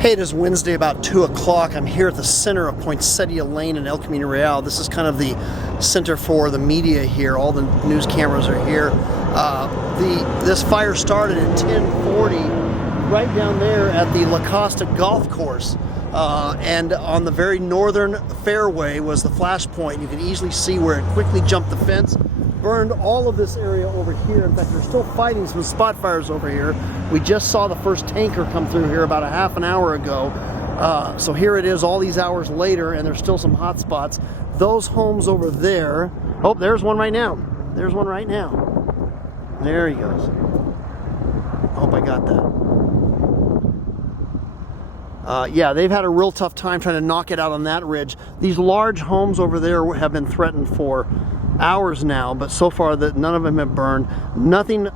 Hey, it is Wednesday about 2 o'clock. I'm here at the center of Poinsettia Lane in El Camino Real. This is kind of the center for the media here. All the news cameras are here. This fire started at 10:40 right down there at the Costa Golf Course. And on the very northern fairway was the flash point. You can easily see where it quickly jumped the fence, burned all of this area over here. In fact, they're still fighting some spot fires over here. We just saw the first tanker come through here about a half an hour ago. So here it is all these hours later, and there's still some hot spots. Those homes over there, oh, there's one right now. There's one right now. There he goes. I hope I got that. Yeah, they've had a real tough time trying to knock it out on that ridge. These large homes over there have been threatened for hours now, but so far that none of them have burned. Nothing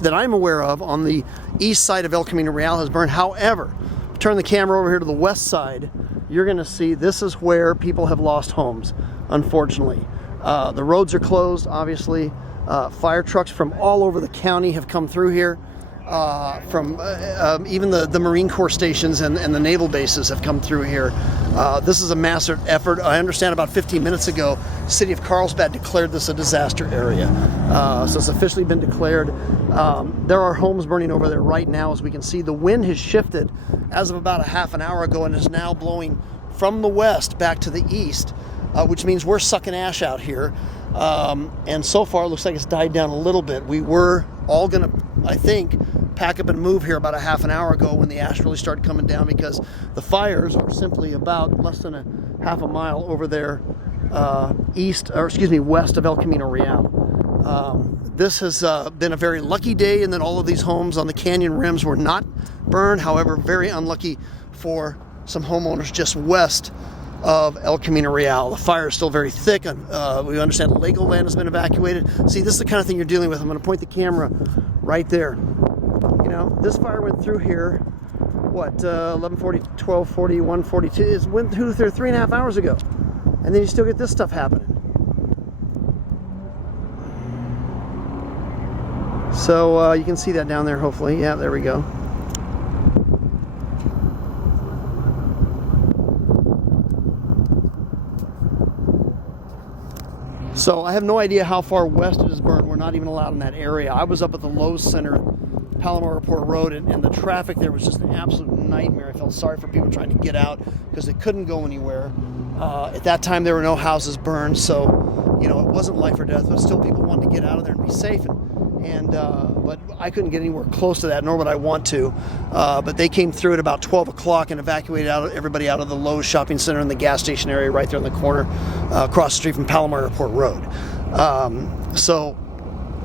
that I'm aware of on the east side of El Camino Real has burned. However, turn the camera over here to the west side, you're going to see this is where people have lost homes, unfortunately. The roads are closed, obviously. Fire trucks from all over the county have come through here. From even the Marine Corps stations and the naval bases have come through here. This is a massive effort. I understand about 15 minutes ago, the city of Carlsbad declared this a disaster area. So it's officially been declared. There are homes burning over there right now. As we can see, the wind has shifted as of about a half an hour ago and is now blowing from the west back to the east, which means we're sucking ash out here. And so far, it looks like it's died down a little bit. We were all going to, I think, pack up and move here about a half an hour ago when the ash really started coming down, because the fires are simply about less than a half a mile over there west of El Camino Real. This has been a very lucky day, and then all of these homes on the canyon rims were not burned. However, very unlucky for some homeowners just west of El Camino Real. The fire is still very thick. We understand Lego land has been evacuated. See, this is the kind of thing you're dealing with. I'm going to point the camera right there. You know, this fire went through here, what, 11:40, 12:40, 1:42. It went through there 3.5 hours ago. And then you still get this stuff happening. So you can see that down there, hopefully. Yeah, there we go. So I have no idea how far west it is burned. We're not even allowed in that area. I was up at the Lowe's Center, Palomar Airport Road, and the traffic there was just an absolute nightmare. I felt sorry for people trying to get out because they couldn't go anywhere. At that time, there were no houses burned, so it wasn't life or death, but still people wanted to get out of there and be safe. But I couldn't get anywhere close to that, nor would I want to. But they came through at about 12 o'clock and evacuated everybody out of the Lowe's shopping center and the gas station area right there in the corner, across the street from Palomar Airport Road. So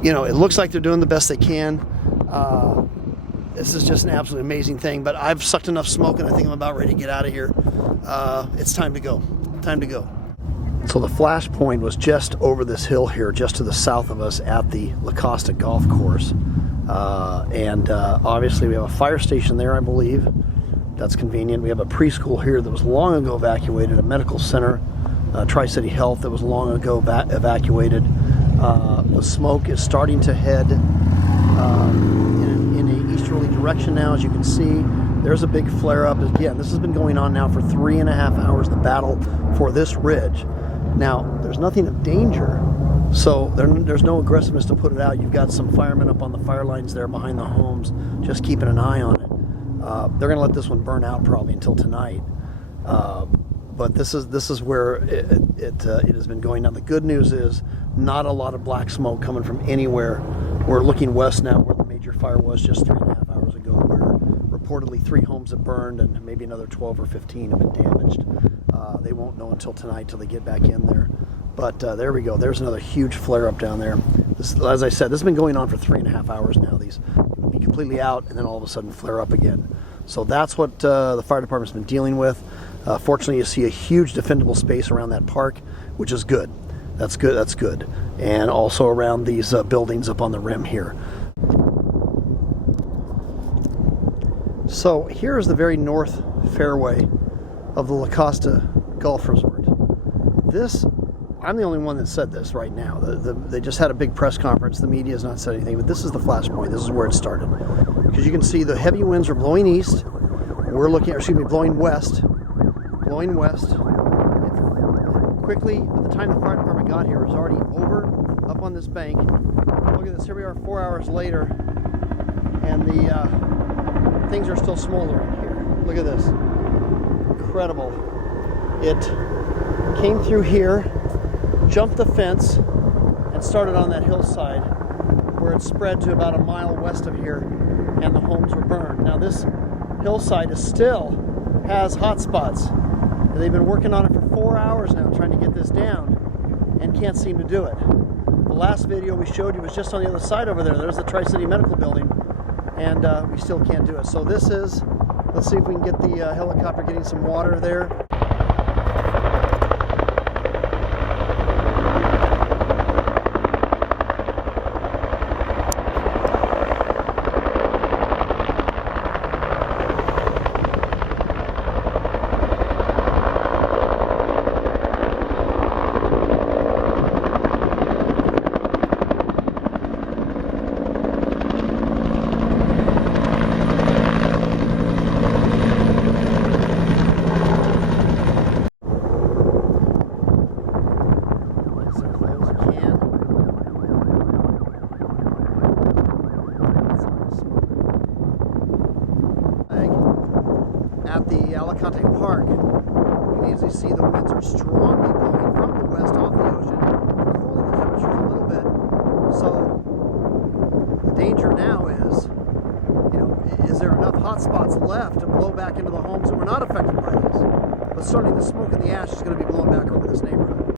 it looks like they're doing the best they can. This is just an absolutely amazing thing. But I've sucked enough smoke, and I think I'm about ready to get out of here. It's time to go. Time to go. So the flash point was just over this hill here, just to the south of us at the Costa Golf Course. Obviously we have a fire station there, I believe. That's convenient. We have a preschool here that was long ago evacuated, a medical center, Tri-City Health that was long ago evacuated. The smoke is starting to head in an easterly direction now, as you can see. There's a big flare-up. Again, this has been going on now for 3.5 hours, the battle for this ridge. Now, there's nothing of danger, so there's no aggressiveness to put it out. You've got some firemen up on the fire lines there behind the homes, just keeping an eye on it. They're going to let this one burn out probably until tonight. But this is where it has been going on. The good news is not a lot of black smoke coming from anywhere. We're looking west now, where the major fire was just 3.5 hours ago, where reportedly 3 homes have burned and maybe another 12 or 15 have been damaged. They won't know until tonight till they get back in there. But there we go. There's another huge flare up down there. This, as I said, this has been going on for 3.5 hours now. These will be completely out and then all of a sudden flare up again. So that's what the fire department's been dealing with. Fortunately, you see a huge defendable space around that park, which is good. That's good. That's good. And also around these buildings up on the rim here. So here's the very north fairway of the Costa Golf Resort. I'm the only one that said this right now. They just had a big press conference. The media has not said anything, but this is the flash point. This is where it started. Because you can see the heavy winds are blowing east. we're looking, excuse me, blowing west. Blowing west. Quickly, by the time the fire department got here, it was already over up on this bank. Look at this, here we are 4 hours later, and the things are still smoldering here. Look at this. Incredible. It came through here, jumped the fence, and started on that hillside where it spread to about a mile west of here, and the homes were burned. Now this hillside is still has hot spots. They've been working on it for 4 hours now, trying to get this down, and can't seem to do it. The last video we showed you was just on the other side over there. There's the Tri-City Medical Building, and we still can't do it. So this is, let's see if we can get the helicopter getting some water there. At the Alicante Park, you can easily see the winds are strongly blowing from the west off the ocean, cooling the temperatures a little bit. So the danger now is, is there enough hot spots left to blow back into the homes that were not affected by this? But certainly the smoke and the ash is going to be blown back over this neighborhood.